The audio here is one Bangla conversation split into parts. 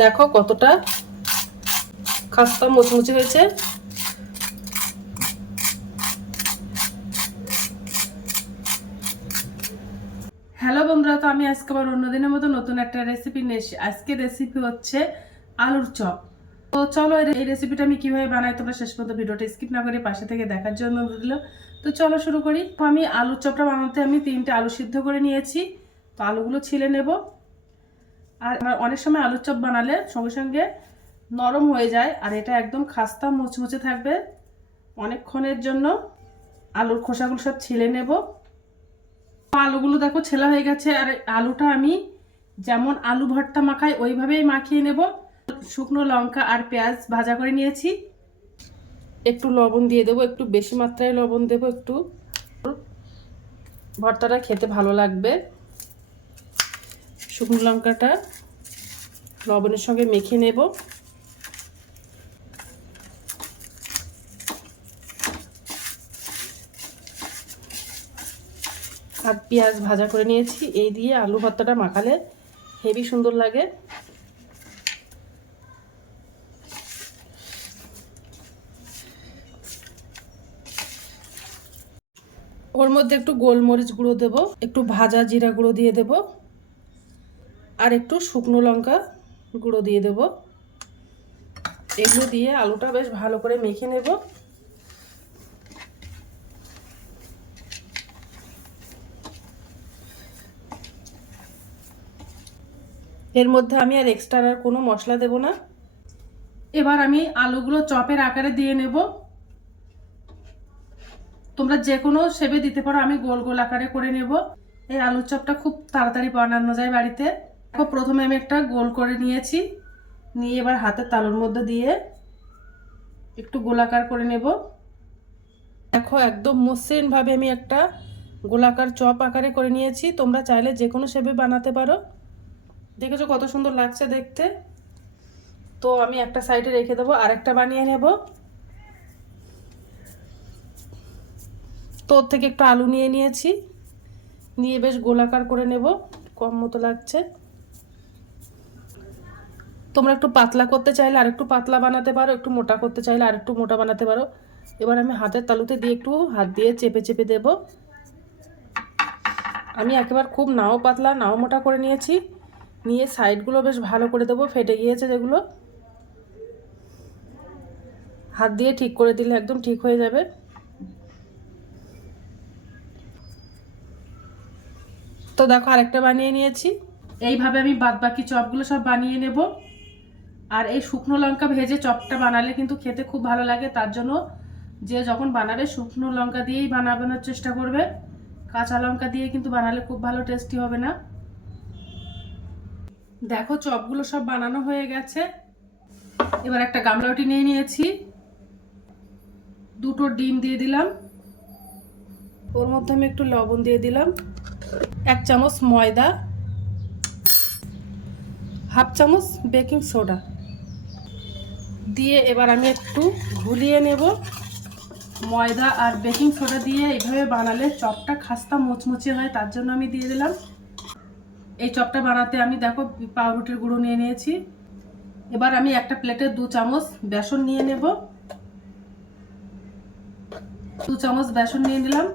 দেখো কতটা খাস্তা মুচমুচে হয়েছে। হ্যালো বন্ধুরা, তো আমি আজকে আবার অন্যদিনের মতো নতুন একটা রেসিপি নিয়ে এসেছি আজকে রেসিপি হচ্ছে আলুর চপ। তো চলো এই- রেসিপিটা আমি কীভাবে বানাই তোমরা শেষ পর্যন্ত ভিডিওটা স্কিপ না করে পাশে থেকে দেখার জন্য দিল তো চলো শুরু করি। তো আমি আলুর চপটা বানাতে আমি তিনটে আলু সিদ্ধ করে নিয়েছি। তো আলুগুলো ছিলে নেব। আর অনেক সময় আলুর চপ বানালে সঙ্গে সঙ্গে নরম হয়ে যায়, আর এটা একদম খাস্তা মুচমুচে থাকবে। অনেকক্ষণের জন্য আলুর খোসাগুলো সব ছিলে নেব। আলুগুলো দেখো ছেলা হয়ে গেছে, আর আলুটা আমি যেমন আলু ভর্তা মাখাই, ওইভাবেই মাখিয়ে নেব। শুকনো লঙ্কা আর পেঁয়াজ ভাজা করে নিয়েছি। একটু লবণ দিয়ে দেবো, একটু বেশি মাত্রায় লবণ দেবো একটু। ভর্তাটা খেতে ভালো লাগবে। শুকনো লঙ্কাটা লবণের সঙ্গে মেখে নেব। আর পেঁয়াজ ভাজা করে নিয়েছি। এই দিয়ে আলু ভর্তাটা মাখালে হেভি সুন্দর লাগে। ওর মধ্যে একটু গোলমরিচ গুঁড়ো দেব, একটু ভাজা জিরা গুঁড়ো দিয়ে দেব। আর একটু শুকনো লঙ্কা গুঁড়ো দিয়ে দেব। এগুলো দিয়ে আলুটা বেশ ভালো করে মেখে নেব। এর মধ্যে আমি আর এক্সট্রা আর কোনো মশলা দেব না। এবার আমি আলুগুলো চপের আকারে দিয়ে নেব। তোমরা যে কোনো সেবে দিতে পারো, আমি গোল গোল আকারে করে নেব। এই আলুর চপটা খুব তাড়াতাড়ি বানানো যায় বাড়িতে। দেখো প্রথমে আমি একটা গোল করে নিয়েছি। নিয়ে এবার হাতের তালুর মধ্যে দিয়ে একটু গোলাকার করে নেব। দেখো, একদম মসৃণভাবে আমি একটা গোলাকার চপ আকারে করে নিয়েছি। তোমরা চাইলে যে কোনো শেপে বানাতে পারো। দেখেছ কত সুন্দর লাগছে দেখতে? তো আমি একটা সাইডে রেখে দেবো, আরেকটা বানিয়ে নেব। তোর থেকে একটু আলু নিয়ে নিয়েছি। নিয়ে বেশ গোলাকার করে নেব, কম মতো লাগছে। তোমরা একটু পাতলা করতে চাইলে আর একটু পাতলা বানাতে পারো, একটু মোটা করতে চাইলে আর একটু মোটা বানাতে পারো। এবার আমি হাতের তালুতে দিয়ে একটু হাত দিয়ে চেপে চেপে দেব। আমি একেবারে খুব নাও পাতলা, নাও মোটা করে নিয়েছি। নিয়ে সাইডগুলো বেশ ভালো করে দেবো, ফেটে গিয়েছে যেগুলো। হাত দিয়ে ঠিক করে দিলে একদম ঠিক হয়ে যাবে। তো দেখো আরেকটা বানিয়ে নিয়েছি। এইভাবে আমি বাদ বাকি চপগুলো সব বানিয়ে নেব। আর এই শুকনো লঙ্কা ভেজে চপটা বানালে কিন্তু খেতে খুব ভালো লাগে। তার জন্য যে যখন বানাবে শুকনো লঙ্কা দিয়েই বানাবানোর চেষ্টা করবে। কাঁচা লঙ্কা দিয়ে কিন্তু বানালে খুব ভালো টেস্টি হবে না। দেখো চপগুলো সব বানানো হয়ে গেছে। এবার একটা গামলাটি নিয়ে নিয়েছি। দুটো ডিম দিয়ে দিলাম। ওর মধ্যে আমি একটু লবণ দিয়ে দিলাম। এক চামচ ময়দা। হাফ চামচ বেকিং সোডা। দিয়ে এবার আমি একটু ঘুলিয়ে নেব। ময়দা আর বেকিং সোডা দিয়ে এইভাবে বানালে চপটা খাস্তা মুচমুচে হয়, তার জন্য আমি দিয়ে দিলাম। এই চপটা বানাতে আমি দেখো পাউরুটির গুঁড়ো নিয়ে নিয়েছি। এবার আমি একটা প্লেটে দু চামচ বেসন নিয়ে নেব। দু চামচ বেসন নিয়ে নিলাম।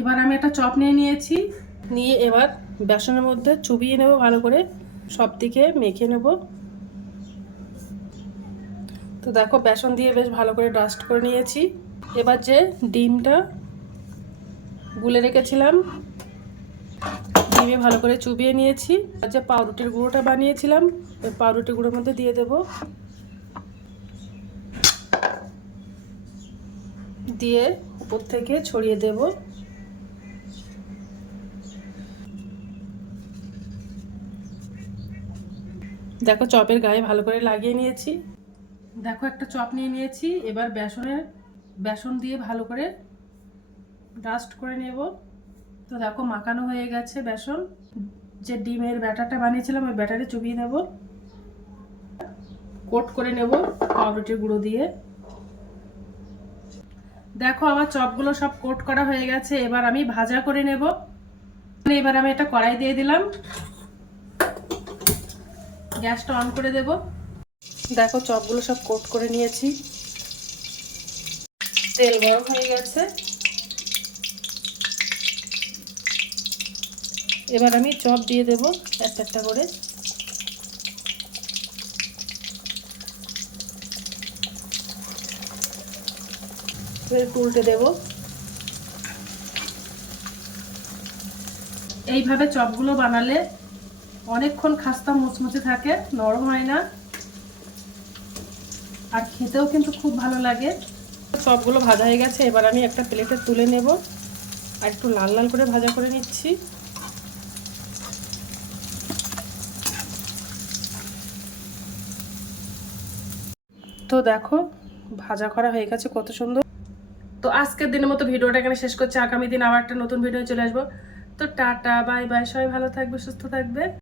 এবার আমি একটা চপ নিয়ে নিয়েছি। নিয়ে এবার বেসনের মধ্যে চুবিয়ে নেব ভালো করে। সব দিকে মেখে নেব। তো দেখো বেসন দিয়ে বেশ ভালো করে ডাস্ট করে নিয়েছি। এবার যে ডিমটা গুলে রেখেছিলাম, ডিমে ভালো করে চুবিয়ে নিয়েছি। আর যে পাউরুটির গুঁড়োটা বানিয়েছিলাম, ওই পাউরুটি গুঁড়োর মধ্যে দিয়ে দেব। দিয়ে উপর থেকে ছড়িয়ে দেব। দেখো চপের গায়ে ভালো করে লাগিয়ে নিয়েছি। দেখো একটা চপ নিয়ে নিয়েছি, এবার বেসনের, বেসন দিয়ে ভালো করে ডাস্ট করে নেব। তো দেখো মাখানো হয়ে গেছে বেসন। যে ডিমের ব্যাটারটা বানিয়েছিলাম, ওই ব্যাটারে চুবিয়ে নেব। কোট করে নেব পাউরুটির গুঁড়ো দিয়ে। দেখো আমার চপগুলো সব কোট করা হয়ে গেছে, এবার আমি ভাজা করে নেব। এবার আমি এটা কড়াই দিয়ে দিলাম। গ্যাসটা অন করে দেব। দেখো চপগুলো সব কোট করে নিয়েছি। তেল গরম হয়ে গেছে। এবার আমি চপ দিয়ে দেব একটা একটা করে। উল্টে দেব। এইভাবে চপগুলো বানালে অনেকক্ষণ খাস্তা মুচমুচে থাকে, নরম হয় না। আর খেতেও কিন্তু খুব ভালো লাগে। সবগুলো ভাজা হয়ে গেছে, এবার আমি একটা প্লেটে তুলে নেব। আর একটু লাল লাল করে ভাজা করে নিচ্ছি। তো দেখো, ভাজা করা হয়ে গেছে কত সুন্দর। তো আজকের দিনের মতো ভিডিওটা এখানে শেষ করছি। আগামী দিন আবার একটা নতুন ভিডিও চলে আসব। তো টাটা, বাই বাই, সবাই ভালো থাকবে, সুস্থ থাকবে।